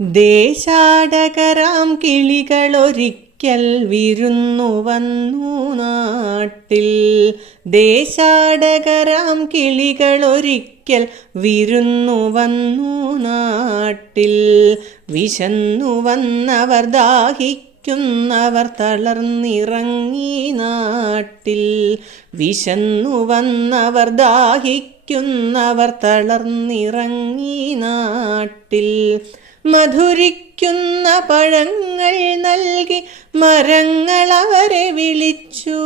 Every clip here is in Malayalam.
ദേശാടകരാം കിളികളൊരിക്കൽ വിരുന്നു വന്നു നാട്ടിൽ. ദേശാടകരാം കിളികളൊരിക്കൽ വിരുന്നു വന്നു നാട്ടിൽ. വിശന്നു വന്നവർ ദാഹിക്കുന്നവർ തളർന്നിറങ്ങി നാട്ടിൽ. വിശന്നു വന്നവർ ദാഹിക്കുന്നവർ തളർന്നിറങ്ങി നാട്ടിൽ. മധുരിക്കുന്ന പഴങ്ങൾ നൽകി മരങ്ങൾ അവരെ വിളിച്ചു.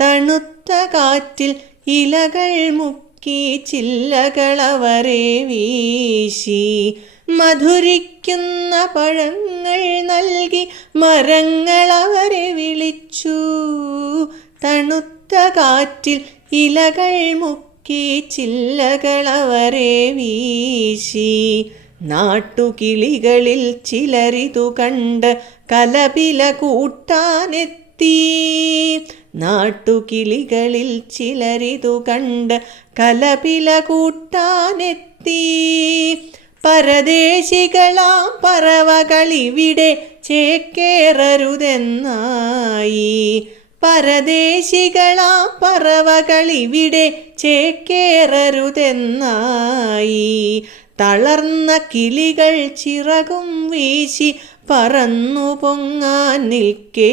തണുത്ത കാറ്റിൽ ഇലകൾ മുക്കി ചില്ലകൾ അവരെ വീശി. മധുരിക്കുന്ന പഴങ്ങൾ നൽകി മരങ്ങൾ അവരെ വിളിച്ചു. തണുത്ത കാറ്റിൽ ഇലകൾ മുക്കി ചില്ലകൾ അവരെ വീശി. നാട്ടുകിളികളിൽ ചിലരിതു കണ്ട് കലപില കൂട്ടാനെത്തി. നാട്ടുകിളികളിൽ ചിലരിതു കണ്ട് കലപില കൂട്ടാനെത്തി. പരദേശികളാം പറവകളിവിടെ ചേക്കേറരുതെന്നായി. പരദേശികളാം പറവകളിവിടെ ചേക്കേറരുതെന്നായി. തളർന്ന കിളികൾ ചിറകും വീശി പറന്നു പൊങ്ങാൻ നിൽക്കേ.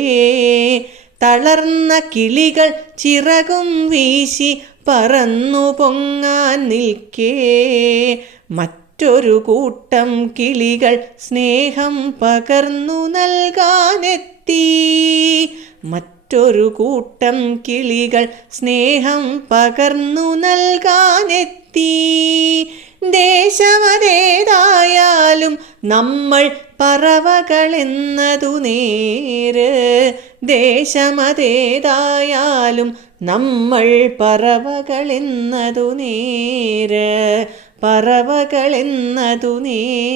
തളർന്ന കിളികൾ ചിറകും വീശി പറന്നു പൊങ്ങാൻ നിൽക്കേ. മറ്റൊരു കൂട്ടം കിളികൾ സ്നേഹം പകർന്നു നൽകാനെത്തി. മറ്റൊരു കൂട്ടം കിളികൾ സ്നേഹം പകർന്നു നൽകാനെത്തി. ദേശമതേതായാലും നമ്മൾ പറവകളെന്നതു നേര്. ദേശമതേതായാലും നമ്മൾ പറവകളെന്നതു നേര്. പറവകളെന്നതു നേര്.